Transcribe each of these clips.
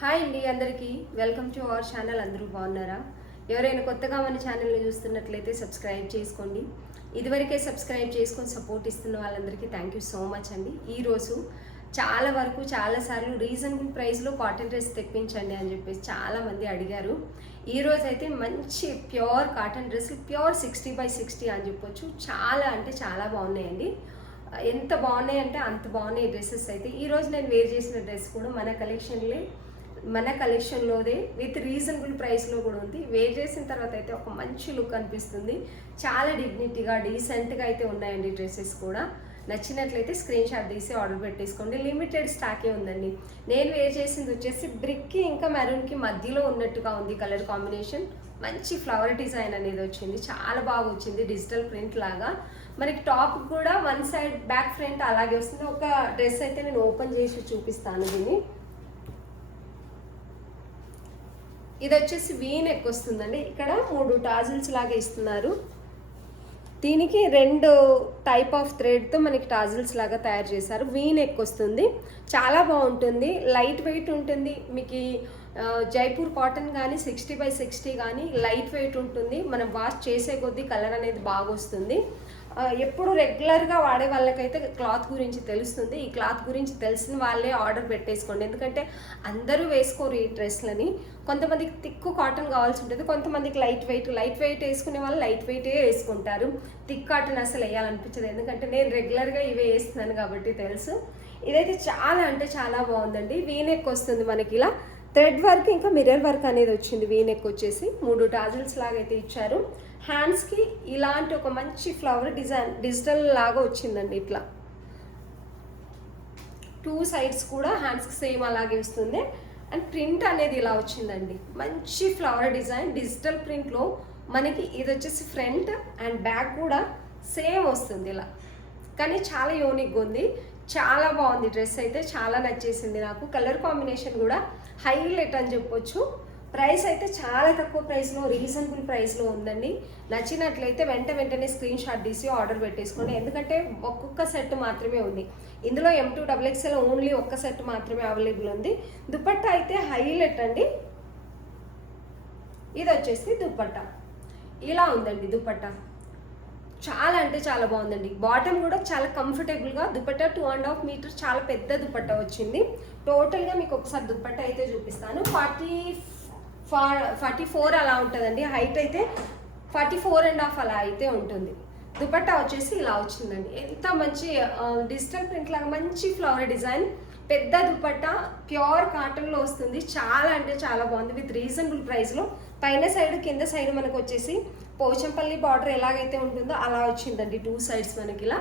Hi అండి అందరికీ welcome to our channel. అందరూ బాగున్నారా? ఎవరైనా కొత్తగా మన ఛానల్ని చూస్తున్నట్లయితే సబ్స్క్రైబ్ చేసుకోండి. ఇదివరకే సబ్స్క్రైబ్ చేసుకొని సపోర్ట్ ఇస్తున్న వాళ్ళందరికీ థ్యాంక్ యూ సో మచ్ అండి. ఈరోజు చాలాసార్లు రీజనబుల్ ప్రైస్లో కాటన్ డ్రెస్ తెప్పించండి అని చెప్పేసి చాలామంది అడిగారు. ఈరోజు అయితే మంచి ప్యూర్ కాటన్ డ్రెస్సులు ప్యూర్ 60x60 అని చెప్పొచ్చు. చాలా బాగున్నాయండి. ఎంత బాగున్నాయి అంటే అంత బాగున్నాయి డ్రెస్సెస్ అయితే. ఈరోజు నేను వేర్ చేసిన డ్రెస్ కూడా మన కలెక్షన్లోదే విత్ రీజనబుల్ ప్రైస్లో కూడా ఉంది. వేర్ చేసిన తర్వాత అయితే ఒక మంచి లుక్ అనిపిస్తుంది. చాలా డిగ్నిటీగా డీసెంట్గా అయితే ఉన్నాయండి డ్రెస్సెస్ కూడా. నచ్చినట్లయితే స్క్రీన్ షాట్ తీసి ఆర్డర్ పెట్టేసుకోండి. లిమిటెడ్ స్టాకే ఉందండి. నేను వేర్ చేసింది వచ్చేసి బ్రిక్కి ఇంకా మెరూన్కి మధ్యలో ఉన్నట్టుగా ఉంది కలర్ కాంబినేషన్. మంచి ఫ్లవర్ డిజైన్ అనేది వచ్చింది, చాలా బాగా వచ్చింది. డిజిటల్ ప్రింట్ లాగా మనకి టాప్ కూడా వన్ సైడ్ బ్యాక్ ఫ్రంట్ అలాగే వస్తుంది. ఒక డ్రెస్ అయితే నేను ఓపెన్ చేసి చూపిస్తాను. దీన్ని ఇది వచ్చేసి వీ నెక్ వస్తుందండి. ఇక్కడ 3 టాజిల్స్ లాగా ఇస్తున్నారు. దీనికి 2 టైప్ ఆఫ్ థ్రెడ్తో మనకి టాజిల్స్ లాగా తయారు చేశారు. వీ నెక్ వస్తుంది, చాలా బాగుంటుంది. లైట్ వెయిట్ ఉంటుంది. మీకు జైపూర్ కాటన్ కానీ 60x60 కానీ లైట్ వెయిట్ ఉంటుంది. మనం వాష్ చేసే కొద్దీ కలర్ అనేది బాగా వస్తుంది. ఎప్పుడు రెగ్యులర్గా వాడే వాళ్ళకైతే క్లాత్ గురించి తెలుస్తుంది. ఈ క్లాత్ గురించి తెలిసిన వాళ్ళే ఆర్డర్ పెట్టేసుకోండి. ఎందుకంటే అందరూ వేసుకోరు ఈ డ్రెస్లని. కొంతమందికి థిక్ కాటన్ కావాల్సి ఉంటుంది, కొంతమందికి లైట్ వెయిట్ వేసుకునే వాళ్ళు లైట్ వెయిటే వేసుకుంటారు. థిక్ కాటన్ అసలు వేయాలనిపించదు, ఎందుకంటే నేను రెగ్యులర్గా ఇవే వేస్తున్నాను కాబట్టి తెలుసు. ఇదైతే చాలా బాగుందండి. వీనెక్ వస్తుంది మనకి, ఇలా థ్రెడ్ వర్క్ ఇంకా మిర్రర్ వర్క్ అనేది వచ్చింది. వీనెక్ వచ్చేసి 3 టాజిల్స్ లాగా అయితే ఇచ్చారు. హ్యాండ్స్కి ఇలాంటి ఒక మంచి ఫ్లవర్ డిజైన్ డిజిటల్ లాగా వచ్చిందండి. ఇట్లా 2 సైడ్స్ కూడా హ్యాండ్స్కి సేమ్ అలాగే వస్తుంది. అండ్ ప్రింట్ అనేది ఇలా వచ్చిందండి. మంచి ఫ్లవర్ డిజైన్ డిజిటల్ ప్రింట్లో మనకి. ఇది వచ్చేసి ఫ్రంట్ అండ్ బ్యాక్ కూడా సేమ్ వస్తుంది ఇలా, కానీ చాలా యూనిక్గా ఉంది. చాలా బాగుంది డ్రెస్ అయితే, చాలా నచ్చేసింది నాకు. కలర్ కాంబినేషన్ కూడా హైలైట్ అని చెప్పొచ్చు. ప్రైస్ అయితే చాలా తక్కువ ప్రైస్లో రీజనబుల్ ప్రైస్లో ఉందండి. నచ్చినట్లయితే వెంటనే స్క్రీన్ షాట్ తీసి ఆర్డర్ పెట్టేసుకోండి. ఎందుకంటే ఒక్కొక్క సెట్ మాత్రమే ఉంది. ఇందులో M2 XXL ఓన్లీ ఒక్క సెట్ మాత్రమే అవైలబుల్ ఉంది. దుపట్టా అయితే హైలైట్ అండి. ఇది వచ్చేసి దుపట్టా ఇలా ఉందండి. దుపట్టా చాలా బాగుందండి. బాటమ్ కూడా చాలా కంఫర్టబుల్గా, దుపట్టా 2.5 మీటర్ చాలా పెద్ద దుపట్టా వచ్చింది. టోటల్గా మీకు ఒకసారి దుపట్టా అయితే చూపిస్తాను. 44 అలా ఉంటుందండి. హైట్ అయితే 44.5 అలా అయితే ఉంటుంది. దుపట్టా వచ్చేసి ఇలా వచ్చిందండి. ఎంత మంచి డిజిటల్ ప్రింట్ లాగా మంచి ఫ్లవర్ డిజైన్, పెద్ద దుపట్టా ప్యూర్ కాటన్లో వస్తుంది. చాలా బాగుంది విత్ రీజనబుల్ ప్రైస్లో. పైన సైడ్ కింద సైడ్ మనకు వచ్చేసి పోచంపల్లి బార్డర్ ఎలాగైతే ఉంటుందో అలా వచ్చిందండి. 2 సైడ్స్ మనకి ఇలా.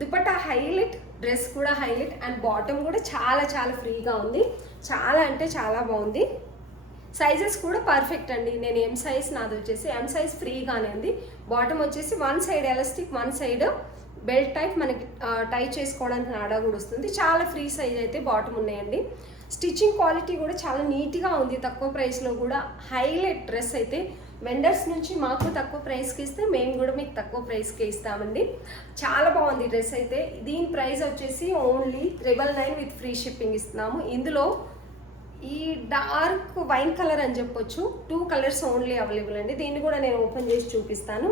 దుపట్టా హైలైట్, డ్రెస్ కూడా హైలైట్. అండ్ బాటమ్ కూడా చాలా ఫ్రీగా ఉంది. చాలా బాగుంది. సైజెస్ కూడా పర్ఫెక్ట్ అండి. నేను M సైజ్, నాది వచ్చేసి M సైజ్ ఫ్రీగానే ఉంది. బాటమ్ వచ్చేసి 1 side elastic, 1 side belt type మనకి టై చేసుకోవడానికి నాడా కూడా వస్తుంది. చాలా ఫ్రీ సైజ్ అయితే బాటమ్ ఉన్నాయండి. స్టిచ్చింగ్ క్వాలిటీ కూడా చాలా నీట్గా ఉంది. తక్కువ ప్రైస్లో కూడా హైలైట్ డ్రెస్ అయితే. వెండర్స్ నుంచి మాకు తక్కువ ప్రైస్కి ఇస్తే మేము కూడా మీకు తక్కువ ప్రైస్కి ఇస్తామండి. చాలా బాగుంది డ్రెస్ అయితే. దీని ప్రైస్ వచ్చేసి ఓన్లీ 999 విత్ ఫ్రీ షిప్పింగ్ ఇస్తున్నాము. ఇందులో ఈ డార్క్ వైన్ కలర్ అని చెప్పొచ్చు. 2 కలర్స్ ఓన్లీ అవైలబుల్ అండి. దీన్ని కూడా నేను ఓపెన్ చేసి చూపిస్తాను.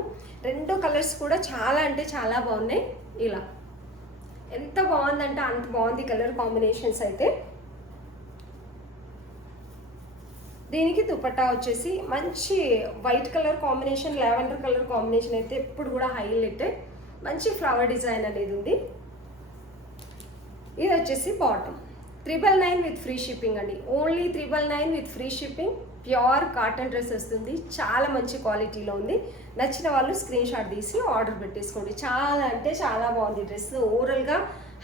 2 కలర్స్ కూడా చాలా బాగున్నాయి. ఇలా ఎంత బాగుందంటే అంత బాగుంది కలర్ కాంబినేషన్స్ అయితే. దీనికి దుపట్టా వచ్చేసి మంచి white colour combination, lavender colour combination అయితే ఎప్పుడు కూడా హైలైట్. మంచి ఫ్లవర్ డిజైన్ అనేది ఉంది. ఇది వచ్చేసి బాటమ్ 999 విత్ ఫ్రీ షిప్పింగ్ అండి. Only 999 with free shipping. Pure cotton dress వస్తుంది. చాలా మంచి క్వాలిటీలో ఉంది. నచ్చిన వాళ్ళు స్క్రీన్ షాట్ తీసి ఆర్డర్ పెట్టేసుకోండి. చాలా బాగుంది డ్రెస్. ఓవరాల్గా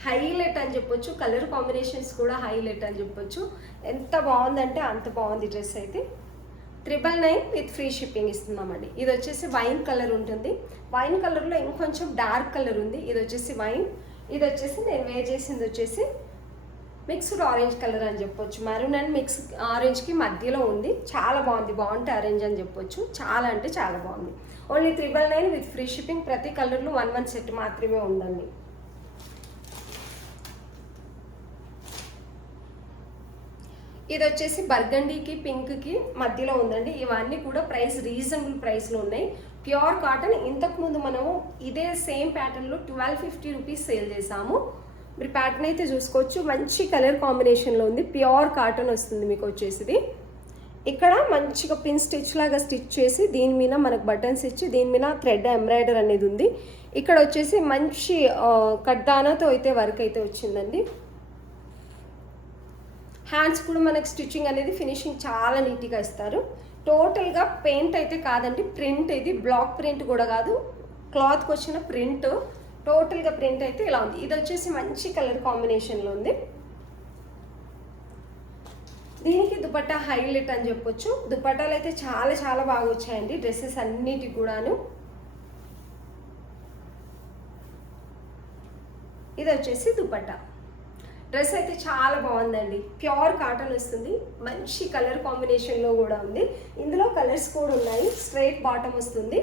హైలైట్ అని చెప్పొచ్చు. కలర్ కాంబినేషన్స్ కూడా హైలైట్ అని చెప్పొచ్చు. ఎంత బాగుందంటే అంత బాగుంది డ్రెస్ అయితే. 999 విత్ ఫ్రీ షిప్పింగ్ ఇస్తున్నామండి. ఇది వచ్చేసి వైన్ కలర్ ఉంటుంది. వైన్ కలర్లో ఇంకొంచెం డార్క్ కలర్ ఉంది. ఇది వచ్చేసి వైన్. ఇది వచ్చేసి నేను వేర్ చేసింది వచ్చేసి మిక్స్డ్ ఆరెంజ్ కలర్ అని చెప్పొచ్చు. మెరూన్ అండ్ మిక్స్ ఆరెంజ్కి మధ్యలో ఉంది. చాలా బాగుంటే ఆరెంజ్ అని చెప్పొచ్చు. చాలా బాగుంది. Only 999 with free shipping. ప్రతి కలర్లో 1 సెట్ మాత్రమే ఉందండి. ఇది వచ్చేసి బర్గండీకి పింక్కి మధ్యలో ఉందండి. ఇవన్నీ కూడా ప్రైస్ రీజనబుల్ ప్రైస్లో ఉన్నాయి. Pure cotton. ఇంతకుముందు మనము ఇదే సేమ్ ప్యాటర్న్లో 1250 రూపీస్ సేల్ చేసాము. మీరు ప్యాటర్న్ అయితే చూసుకోవచ్చు. మంచి కలర్ కాంబినేషన్లో ఉంది. ప్యూర్ కాటన్ వస్తుంది మీకు వచ్చేసి. ఇక్కడ మంచిగా పిన్ స్టిచ్ లాగా స్టిచ్ చేసి దీని మీద మనకు బటన్స్ ఇచ్చి దీని మీద థ్రెడ్ ఎంబ్రాయిడర్ అనేది ఉంది. ఇక్కడ వచ్చేసి మంచి కడ్దానాతో అయితే వర్క్ అయితే వచ్చిందండి. హ్యాండ్స్ కూడా మనకు స్టిచ్చింగ్ అనేది ఫినిషింగ్ చాలా నీట్గా ఇస్తారు. టోటల్గా పెయింట్ అయితే కాదండి, ప్రింట్. ఇది బ్లాక్ ప్రింట్ కూడా కాదు, క్లాత్కి వచ్చిన ప్రింట్. టోటల్గా ప్రింట్ అయితే ఇలా ఉంది. ఇది వచ్చేసి మంచి కలర్ కాంబినేషన్లో ఉంది. దీనికి దుపట్టా హైలైట్ అని చెప్పొచ్చు. దుపట్టాలు అయితే చాలా చాలా బాగా వచ్చాయండి డ్రెస్సెస్ అన్నిటికి కూడాను. ఇది వచ్చేసి దుపట్టా. డ్రెస్ అయితే చాలా బాగుందండి. ప్యూర్ కాటన్ వస్తుంది. మంచి కలర్ కాంబినేషన్లో కూడా ఉంది. ఇందులో కలర్స్ కూడా ఉన్నాయి. స్ట్రైట్ బాటమ్ వస్తుంది.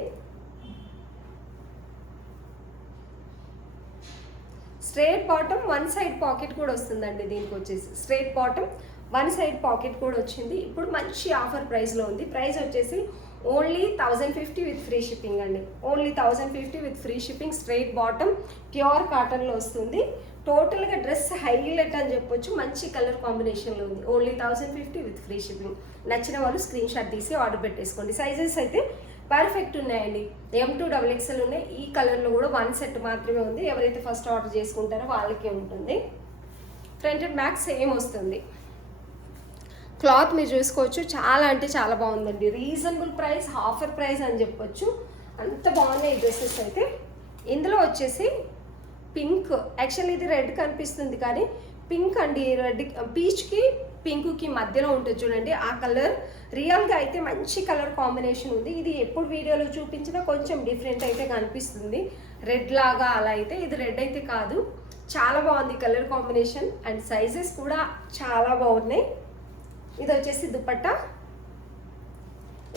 Straight bottom, one side pocket కూడా వస్తుందండి. దీనికి వచ్చేసి straight bottom, one side pocket కూడా వచ్చింది. ఇప్పుడు మంచి ఆఫర్ ప్రైస్లో ఉంది. ప్రైస్ వచ్చేసి ఓన్లీ 1050 విత్ ఫ్రీ షిప్పింగ్ అండి. Only 1050 with free shipping. Straight bottom, pure కాటన్లో వస్తుంది. టోటల్గా డ్రెస్ హైలైట్ అని చెప్పొచ్చు. మంచి కలర్ కాంబినేషన్లో ఉంది. Only 1050 with free shipping. నచ్చిన వాళ్ళు స్క్రీన్ షాట్ తీసి ఆర్డర్ పెట్టేసుకోండి. సైజెస్ అయితే పర్ఫెక్ట్ ఉన్నాయండి. M2XXL ఉన్నాయి. ఈ కలర్లో కూడా వన్ సెట్ మాత్రమే ఉంది. ఎవరైతే ఫస్ట్ ఆర్డర్ చేసుకుంటారో వాళ్ళకే ఉంటుంది. ఫ్రంట్ అండ్ బ్యాక్ సేమ్ వస్తుంది. క్లాత్ మీరు చూసుకోవచ్చు. చాలా అంటే చాలా బాగుందండి. రీజనబుల్ ప్రైస్, ఆఫర్ ప్రైస్ అని చెప్పొచ్చు. అంత బాగున్నాయి ఈ డ్రెస్సెస్ అయితే. ఇందులో వచ్చేసి పింక్, యాక్చువల్లీ ఇది రెడ్ కనిపిస్తుంది కానీ పింక్ అండి. రెడ్, పీచ్కి పింక్కి మధ్యలో ఉంటుంది చూడండి, ఆ కలర్. రియల్గా అయితే మంచి కలర్ కాంబినేషన్ ఉంది. ఇది ఎప్పుడు వీడియోలో చూపించినా కొంచెం డిఫరెంట్ అయితే కనిపిస్తుంది, రెడ్ లాగా అలా అయితే. ఇది రెడ్ అయితే కాదు. చాలా బాగుంది కలర్ కాంబినేషన్. అండ్ సైజెస్ కూడా చాలా బాగున్నాయి. ఇది వచ్చేసి దుపట్టా,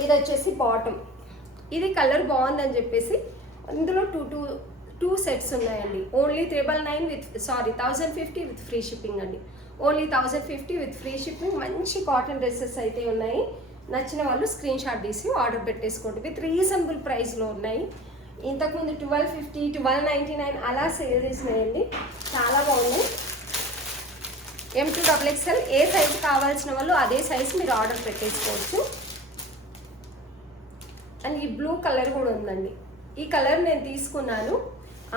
ఇది వచ్చేసి బాటమ్. ఇది కలర్ బాగుందని చెప్పేసి ఇందులో టూ సెట్స్ ఉన్నాయండి. Only 999 with 1050 with free shipping అండి. Only 1050 with free shipping. మంచి కాటన్ డ్రెస్సెస్ అయితే ఉన్నాయి. నచ్చిన వాళ్ళు స్క్రీన్ షాట్ తీసి ఆర్డర్ పెట్టేసుకోండి. విత్ రీజనబుల్ ప్రైస్లో ఉన్నాయి. ఇంతకుముందు 1250, 1299 అలా సేల్ చేసినాయండి. చాలా బాగున్నాయి. M2XXL. ఏ సైజు కావాల్సిన వాళ్ళు అదే సైజు మీరు ఆర్డర్ పెట్టేసుకోవచ్చు. అండ్ ఈ బ్లూ కలర్ కూడా ఉందండి. ఈ కలర్ నేను తీసుకున్నాను,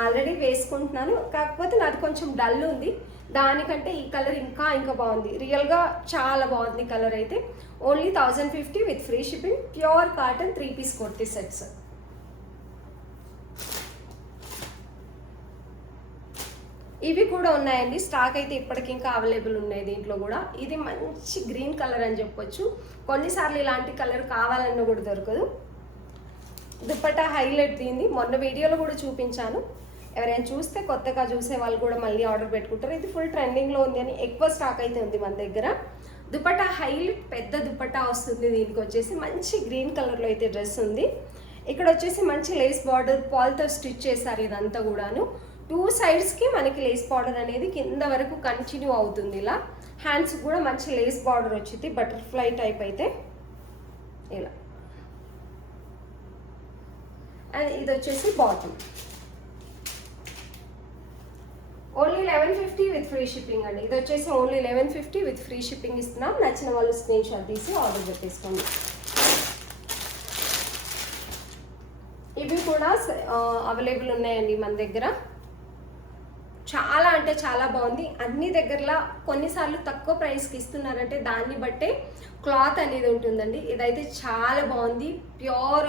ఆల్రెడీ వేసుకుంటున్నాను. కాకపోతే నాది కొంచెం డల్ ఉంది. దానికంటే ఈ కలర్ ఇంకా బాగుంది. రియల్గా చాలా బాగుంది కలర్ అయితే. Only 1050 with free shipping. Pure cotton 3 piece kurti sets. ఇవి కూడా ఉన్నాయండి. స్టాక్ అయితే ఇప్పటికి ఇంకా అవైలబుల్ ఉన్నాయి దీంట్లో కూడా. ఇది మంచి గ్రీన్ కలర్ అని చెప్పొచ్చు. కొన్నిసార్లు ఇలాంటి కలర్ కావాలన్నా కూడా దొరకదు. దుపట్టా హైలైట్ దీంది. మొన్న వీడియోలో కూడా చూపించాను. ఎవరైనా చూస్తే కొత్తగా చూసే వాళ్ళు కూడా మళ్ళీ ఆర్డర్ పెట్టుకుంటారు. ఇది ఫుల్ ట్రెండింగ్లో ఉంది అని ఎక్కువ స్టాక్ అయితే ఉంది మన దగ్గర. దుపట్టా హైలైట్, పెద్ద దుపట్టా వస్తుంది. దీనికి వచ్చేసి మంచి గ్రీన్ కలర్లో అయితే డ్రెస్ ఉంది. ఇక్కడ వచ్చేసి మంచి లేస్ బార్డర్, పాల్తో స్టిచ్ చేశారు ఇదంతా కూడాను. 2 సైడ్స్కి మనకి లేస్ బార్డర్ అనేది కింద వరకు కంటిన్యూ అవుతుంది. ఇలా హ్యాండ్స్ కూడా మంచి లేస్ బార్డర్ వచ్చింది. బటర్ఫ్లై టైప్ అయితే ఇలా. అండ్ ఇది వచ్చేసి bottom. Only 1150 with free shipping అండి. ఇది వచ్చేసి ఓన్లీ 1150 విత్ ఫ్రీ షిప్పింగ్ ఇస్తున్నాం. నచ్చిన వాళ్ళు స్క్రీన్ షాట్ తీసి ఆర్డర్ పెట్టేసుకోండి. ఇవి కూడా అవైలబుల్ ఉన్నాయండి మన దగ్గర. చాలా అంటే చాలా బాగుంది. అన్ని దగ్గరలా కొన్నిసార్లు తక్కువ ప్రైస్కి ఇస్తున్నారంటే దాన్ని బట్టే క్లాత్ అనేది ఉంటుందండి. ఇదైతే చాలా బాగుంది. ప్యూర్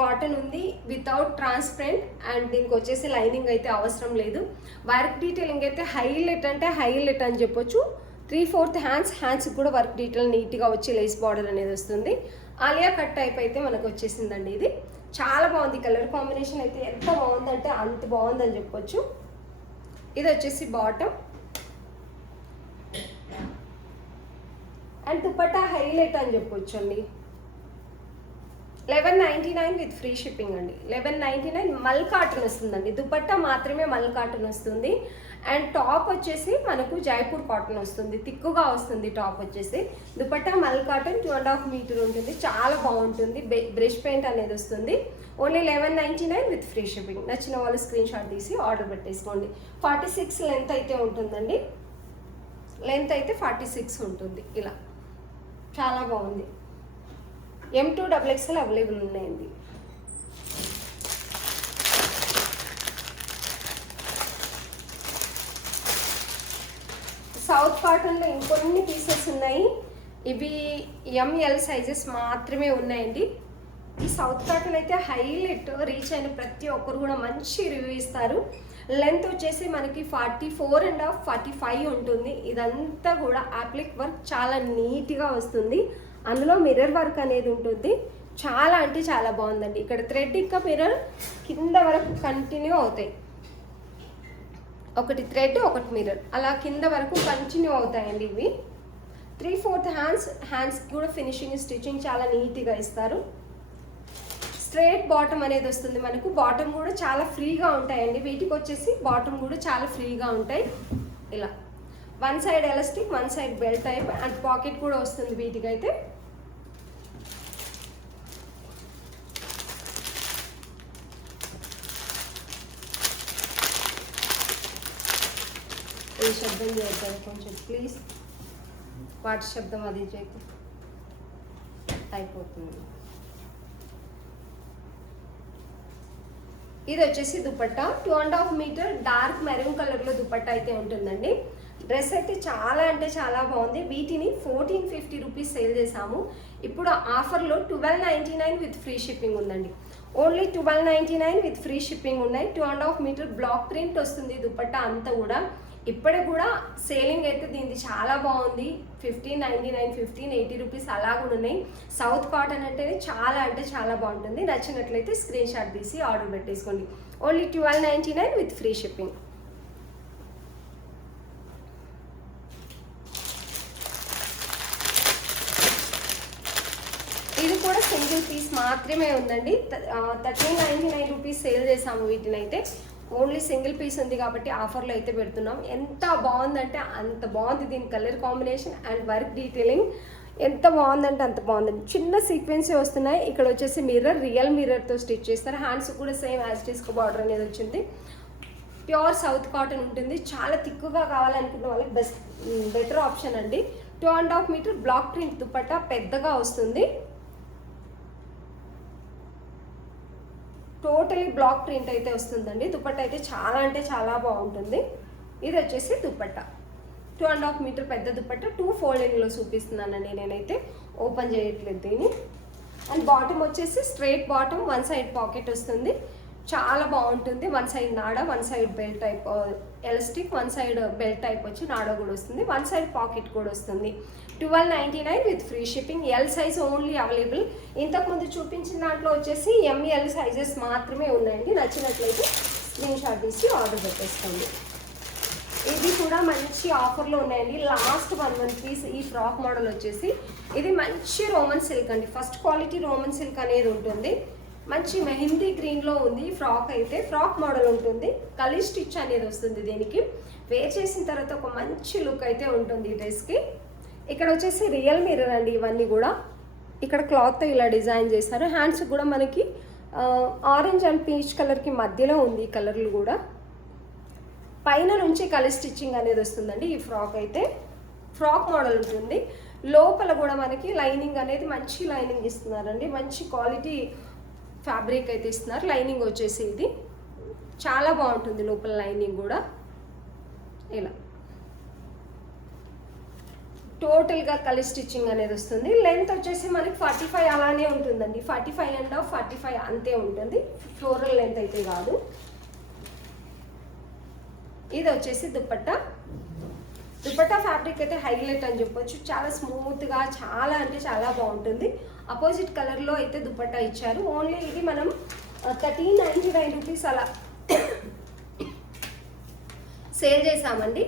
కాటన్ ఉంది, వితౌట్ ట్రాన్స్పరెంట్. అండ్ దీనికి వచ్చేసి లైనింగ్ అయితే అవసరం లేదు. వర్క్ డీటెయిలింగ్ అయితే హైలైట్ అంటే హైలైట్ అని చెప్పొచ్చు. 3/4 హ్యాండ్స్కి కూడా వర్క్ డీటెయిల్ నీట్గా వచ్చి లేస్ బార్డర్ అనేది వస్తుంది. ఆలియా కట్ టైప్ అయితే మనకు వచ్చేసిందండి. ఇది చాలా బాగుంది. కలర్ కాంబినేషన్ అయితే ఎంత బాగుందంటే అంత బాగుందని చెప్పొచ్చు. ఇది వచ్చేసి బాటమ్. అండ్ దుపట్టా హైలైట్ అని చెప్పొచ్చు అండి. 1199 విత్ ఫ్రీ షిప్పింగ్ అండి. 1199 మల్ కాటన్ వస్తుందండి. దుపట్టా మాత్రమే మల్ కాటన్ వస్తుంది. అండ్ టాప్ వచ్చేసి మనకు జైపూర్ కాటన్ వస్తుంది, తిక్కుగా వస్తుంది టాప్ వచ్చేసి. దుపట్టా మల్ కాటన్ 2.5 మీటర్ ఉంటుంది, చాలా బాగుంటుంది. బ్రష్ పెయింట్ అనేది వస్తుంది. Only 1199 with free shipping. నచ్చిన వాళ్ళు స్క్రీన్ షాట్ తీసి ఆర్డర్ పెట్టేసుకోండి. 46 లెంత్ అయితే ఉంటుందండి, లెంత్ అయితే 46 ఉంటుంది. ఇలా చాలా బాగుంది. M2 XXL అవైలబుల్ ఉన్నాయండి. సౌత్ కాటన్లో ఇంకొన్ని పీసెస్ ఉన్నాయి. ఇవి ML సైజెస్ మాత్రమే ఉన్నాయండి. ఈ సౌత్ కాటన్ అయితే హైలైట్, రీచ్ అయిన ప్రతి ఒక్కరు కూడా మంచి రివ్యూ ఇస్తారు. లెంత్ వచ్చేసి మనకి 44.5 45 ఉంటుంది. ఇదంతా కూడా అప్లిక్ వర్క్ చాలా నీట్గా వస్తుంది. అందులో మిర్రర్ వర్క్ అనేది ఉంటుంది. చాలా అంటే చాలా బాగుందండి. ఇక్కడ థ్రెడ్ ఇంకా మిర్రర్ కింద వరకు కంటిన్యూ అవుతాయి. ఒకటి థ్రెడ్ ఒకటి మిర్రర్ అలా కింద వరకు కంటిన్యూ అవుతాయండి. ఇవి 3/4 హ్యాండ్స్ కూడా ఫినిషింగ్ స్టిచ్చింగ్ చాలా నీట్గా ఇస్తారు. స్ట్రైట్ బాటమ్ అనేది వస్తుంది మనకు. బాటమ్ కూడా చాలా ఫ్రీగా ఉంటాయండి. వీటికి వచ్చేసి బాటమ్ కూడా చాలా ఫ్రీగా ఉంటాయి. ఇలా one side elastic, one side belt type and pocket కూడా వస్తుంది వీటికైతే. ఏ శబ్దం చేద్దాం కొంచెం ప్లీజ్, వాటి శబ్దం అది చేయకు అయిపోతుంది. ఇది వచ్చేసి దుపట్టా 2.5 మీటర్ డార్క్ మెరూన్ కలర్లో దుపట్టా అయితే ఉంటుందండి. డ్రెస్ అయితే చాలా అంటే చాలా బాగుంది. వీటిని 1450 రూపీస్ సేల్ చేసాము. ఇప్పుడు ఆఫర్లో 1299 విత్ ఫ్రీ షిప్పింగ్ ఉందండి. ఓన్లీ 1299 విత్ ఫ్రీ షిప్పింగ్ ఉన్నాయి. 2.5 మీటర్ బ్లాక్ ప్రింట్ వస్తుంది దుపట్టా అంతా కూడా. ఇప్పటికి కూడా సేలింగ్ అయితే దీనికి చాలా బాగుంది. 1599 1580 రూపీస్ అలా కూడా ఉన్నాయి. సౌత్ కాటన్ అంటేనే అంటే చాలా బాగుంటుంది. నచ్చినట్లయితే స్క్రీన్ షాట్ తీసి ఆర్డర్ పెట్టేసుకోండి. Only 1299 with free shipping. ఇది కూడా సింగిల్ పీస్ మాత్రమే ఉందండి. 1399 రూపీస్ సేల్ చేసాము వీటిని అయితే. ఓన్లీ సింగిల్ పీస్ ఉంది కాబట్టి ఆఫర్లో అయితే పెడుతున్నాం. ఎంత బాగుందంటే అంత బాగుంది. దీని colour combination and work detailing ఎంత బాగుందంటే అంత బాగుందండి. చిన్న సీక్వెన్సే వస్తున్నాయి. ఇక్కడ వచ్చేసి మిర్రర్, రియల్ మిర్రర్తో స్టిచ్ చేస్తారు. హ్యాండ్స్ కూడా సేమ్ యాజ్ డిస్కో బార్డర్ అనేది వచ్చింది. ప్యూర్ సౌత్ కాటన్ ఉంటుంది. చాలా థిక్గా కావాలనుకున్న వాళ్ళకి బెటర్ ఆప్షన్ అండి. 2.5 మీటర్ బ్లాక్ ప్రింట్ దుపట్టా పెద్దగా వస్తుంది. టోటలీ బ్లాక్ ప్రింట్ అయితే వస్తుందండి. దుపట్టా అయితే చాలా అంటే చాలా బాగుంటుంది. ఇది వచ్చేసి దుపట్టా 2.5 మీటర్ పెద్ద దుపట్టా 2 ఫోల్డింగ్లో చూపిస్తున్నానండి. నేనైతే ఓపెన్ చేయట్లేదు దీన్ని. అండ్ బాటమ్ వచ్చేసి straight bottom, one side pocket వస్తుంది. చాలా బాగుంటుంది. వన్ సైడ్ నాడా, one side belt type elastic, one side belt type వచ్చి నాడా కూడా వస్తుంది. వన్ సైడ్ పాకెట్ కూడా వస్తుంది. 1299 with free shipping. L size only available. ఇంతకుముందు చూపించిన దాంట్లో వచ్చేసి ML సైజెస్ మాత్రమే ఉన్నాయండి. నచ్చినట్లయితే స్క్రీన్ షాట్ తీసి ఆర్డర్ పెట్టేసుకోండి. ఇది కూడా మంచి ఆఫర్లో ఉన్నాయండి. లాస్ట్ 1 పీస్ ఈ ఫ్రాక్ మోడల్ వచ్చేసి ఇది మంచి రోమన్ సిల్క్ అండి. ఫస్ట్ క్వాలిటీ రోమన్ సిల్క్ అనేది ఉంటుంది. మంచి మెహందీ గ్రీన్లో ఉంది ఫ్రాక్ అయితే. ఫ్రాక్ మోడల్ ఉంటుంది. కలీ స్టిచ్ అనేది వస్తుంది దీనికి. వేర్ చేసిన తర్వాత ఒక మంచి లుక్ అయితే ఉంటుంది ఈ డ్రెస్కి. ఇక్కడ వచ్చేసి రియల్ మిర్రర్ అండి ఇవన్నీ కూడా. ఇక్కడ క్లాత్తో ఇలా డిజైన్ చేశారు. హ్యాండ్స్ కూడా మనకి ఆరెంజ్ అండ్ పీచ్ కలర్కి మధ్యలో ఉంది ఈ కలర్లు కూడా. పైన నుంచి కలర్ స్టిచ్చింగ్ అనేది వస్తుందండి. ఈ ఫ్రాక్ అయితే ఫ్రాక్ మోడల్ ఉంటుంది. లోపల కూడా మనకి లైనింగ్ అనేది మంచి లైనింగ్ ఇస్తున్నారండి. మంచి క్వాలిటీ ఫ్యాబ్రిక్ అయితే ఇస్తున్నారు. లైనింగ్ వచ్చేసి ఇది చాలా బాగుంటుంది. లోపల లైనింగ్ కూడా ఇలా టోటల్గా కలర్ స్టిచ్చింగ్ అనేది వస్తుంది. లెంత్ వచ్చేసి మనకి 45 అలానే ఉంటుందండి. 45.5 45 అంతే ఉంటుంది. ఫ్లోరల్ లెంత్ అయితే కాదు. ఇది వచ్చేసి దుపట్టా. దుపట్టా ఫ్యాబ్రిక్ అయితే హైలైట్ అని చెప్పొచ్చు. చాలా స్మూత్గా చాలా అంటే చాలా బాగుంటుంది. అపోజిట్ కలర్లో అయితే దుపట్టా ఇచ్చారు. ఓన్లీ ఇది మనం 1399 రూపీస్ అలా సేల్ చేసామండి.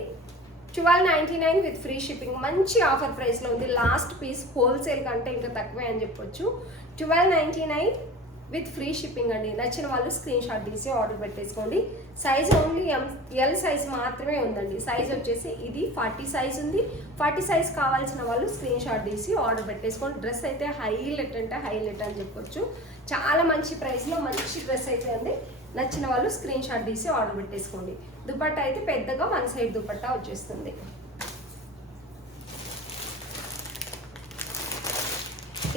1299 విత్ ఫ్రీ షిప్పింగ్. మంచి ఆఫర్ ప్రైస్లో ఉంది. లాస్ట్ పీస్ హోల్సేల్ కంటే ఇంకా తక్కువే అని చెప్పొచ్చు. 1299 విత్ ఫ్రీ షిప్పింగ్ అండి. నచ్చిన వాళ్ళు స్క్రీన్ షాట్ తీసి ఆర్డర్ పెట్టేసుకోండి. సైజ్ ఓన్లీ ఎల్ సైజ్ మాత్రమే ఉందండి. సైజ్ వచ్చేసి ఇది 40 సైజ్ ఉంది. 40 సైజ్ కావాల్సిన వాళ్ళు స్క్రీన్ షాట్ తీసి ఆర్డర్ పెట్టేసుకోండి. డ్రెస్ అయితే హైలైట్ అంటే హైలైట్ అని చెప్పొచ్చు. చాలా మంచి ప్రైస్లో మంచి డ్రెస్ అయితే అండి. నచ్చిన వాళ్ళు స్క్రీన్ షాట్ తీసి ఆర్డర్ పెట్టేసుకోండి. దుపట్టా అయితే పెద్దగా 1 సైడ్ దుపట్టా వచ్చేస్తుంది.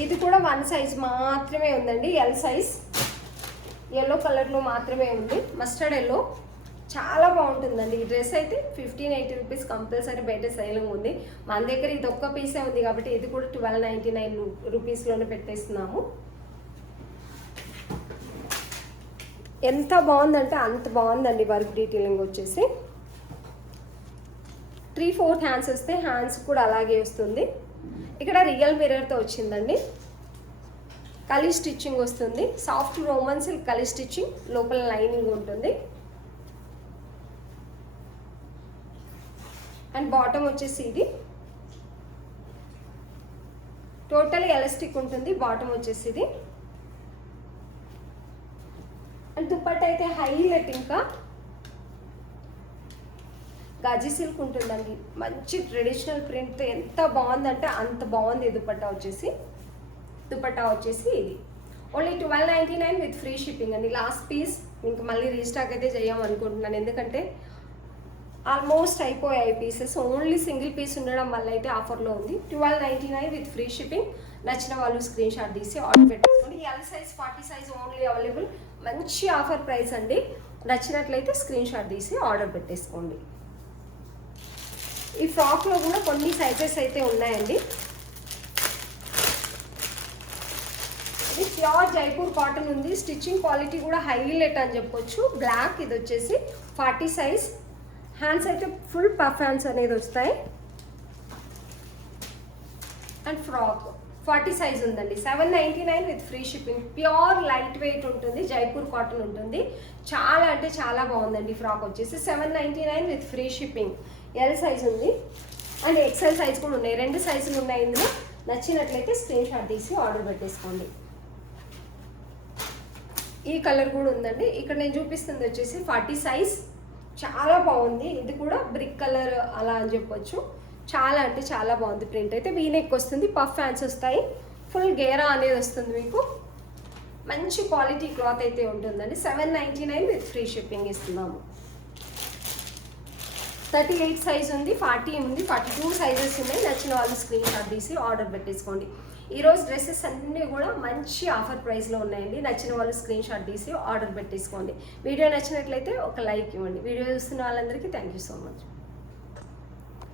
ఇది కూడా 1 సైజ్ మాత్రమే ఉందండి. ఎల్ సైజ్ ఎల్లో కలర్లో మాత్రమే ఉంది. మస్టర్డ్ ఎల్లో చాలా బాగుంటుందండి. ఈ డ్రెస్ అయితే 1580 రూపీస్ కంపల్సరీ బయట సేలింగ్ ఉంది. మన దగ్గర ఇది ఒక్క పీసే ఉంది కాబట్టి ఇది కూడా 1299 రూపీస్లోనే పెట్టేస్తున్నాము. ఎంత బాగుందంటే అంత బాగుందండి. వర్క్ డీటెయిలింగ్ వచ్చేసి 3/4 హ్యాండ్స్ వస్తే హ్యాండ్స్ కూడా అలాగే వస్తుంది. ఇక్కడ రియల్ మిర్రర్తో వచ్చిందండి. కలీ స్టిచ్చింగ్ వస్తుంది. సాఫ్ట్ రోమన్ సిల్క్ కలీ స్టిచ్చింగ్, లోపల లైనింగ్ ఉంటుంది. అండ్ బాటమ్ వచ్చేసి ఇది టోటల్ ఎలాస్టిక్ ఉంటుంది. బాటమ్ వచ్చేసి ఇది. అండ్ దుపట్టా అయితే హైలైట్ ఇంకా గాజీ సిల్క్ ఉంటుందండి. మంచి ట్రెడిషనల్ ప్రింట్ ఎంత బాగుందంటే అంత బాగుంది. దుపట్టా వచ్చేసి ఇది ఓన్లీ 1299 విత్ ఫ్రీ షిప్పింగ్ అండి. లాస్ట్ పీస్ ఇంక మళ్ళీ రీస్టాక్ అయితే చేయాలనుకుంటున్నాను, ఎందుకంటే ఆల్మోస్ట్ అయిపోయాయి పీసెస్. ఓన్లీ సింగిల్ పీస్ ఉండడం వల్ల అయితే ఆఫర్లో ఉంది. 1299 విత్ ఫ్రీ షిప్పింగ్. నచ్చిన వాళ్ళు స్క్రీన్ షాట్ తీసి ఆర్డర్ పెట్టేసుకోండి. L size 40 size only available. మంచి ఆఫర్ ప్రైస్ అండి. నచ్చినట్లయితే స్క్రీన్ షాట్ తీసి ఆర్డర్ పెట్టేసుకోండి. ఈ ఫ్రాక్లో కూడా కొన్ని సైజెస్ అయితే ఉన్నాయండి. ఇది ప్యూర్ జైపూర్ కాటన్ ఉంది. స్టిచ్చింగ్ క్వాలిటీ కూడా హైలైట్ అని చెప్పొచ్చు. బ్లాక్ ఇది వచ్చేసి 40 సైజ్. హ్యాండ్స్ అయితే ఫుల్ పఫ్ హ్యాండ్స్ అనేది వస్తాయి. అండ్ ఫ్రాక్ 40 సైజ్ ఉందండి. 799 with free shipping. Pure light weight ఉంటుంది. జైపూర్ కాటన్ ఉంటుంది. చాలా అంటే చాలా బాగుందండి. ఫ్రాక్ వచ్చేసి 799 with free shipping. L size ఉంది అండ్ ఎక్సెల్ సైజ్ కూడా ఉన్నాయి. 2 సైజులు ఉన్నాయి ఇందులో. నచ్చినట్లయితే స్క్రీన్ షాట్ తీసి ఆర్డర్ పెట్టేసుకోండి. ఈ కలర్ కూడా ఉందండి. ఇక్కడ నేను చూపిస్తుంది వచ్చేసి 40 సైజ్. చాలా బాగుంది. ఇది కూడా బ్రిక్ కలర్ అలా అని చెప్పొచ్చు. చాలా అంటే చాలా బాగుంది. ప్రింట్ అయితే వీనెక్ వస్తుంది. పఫ్ హ్యాండ్స్ వస్తాయి. ఫుల్ గేరా అనేది వస్తుంది మీకు. మంచి క్వాలిటీ క్లాత్ అయితే ఉంటుందండి. 799 విత్ ఫ్రీ షిప్పింగ్ ఇస్తున్నాము. 38 సైజ్ ఉంది, 40 ఉంది, 42 సైజెస్ ఉన్నాయి. నచ్చిన వాళ్ళు స్క్రీన్ షాట్ తీసి ఆర్డర్ పెట్టేసుకోండి. ఈరోజు డ్రెస్సెస్ అన్నీ కూడా మంచి ఆఫర్ ప్రైస్లో ఉన్నాయండి. నచ్చిన వాళ్ళు స్క్రీన్ షాట్ తీసి ఆర్డర్ పెట్టేసుకోండి. వీడియో నచ్చినట్లయితే ఒక లైక్ ఇవ్వండి. వీడియో చూస్తున్న వాళ్ళందరికీ థ్యాంక్ యూ సో మచ్.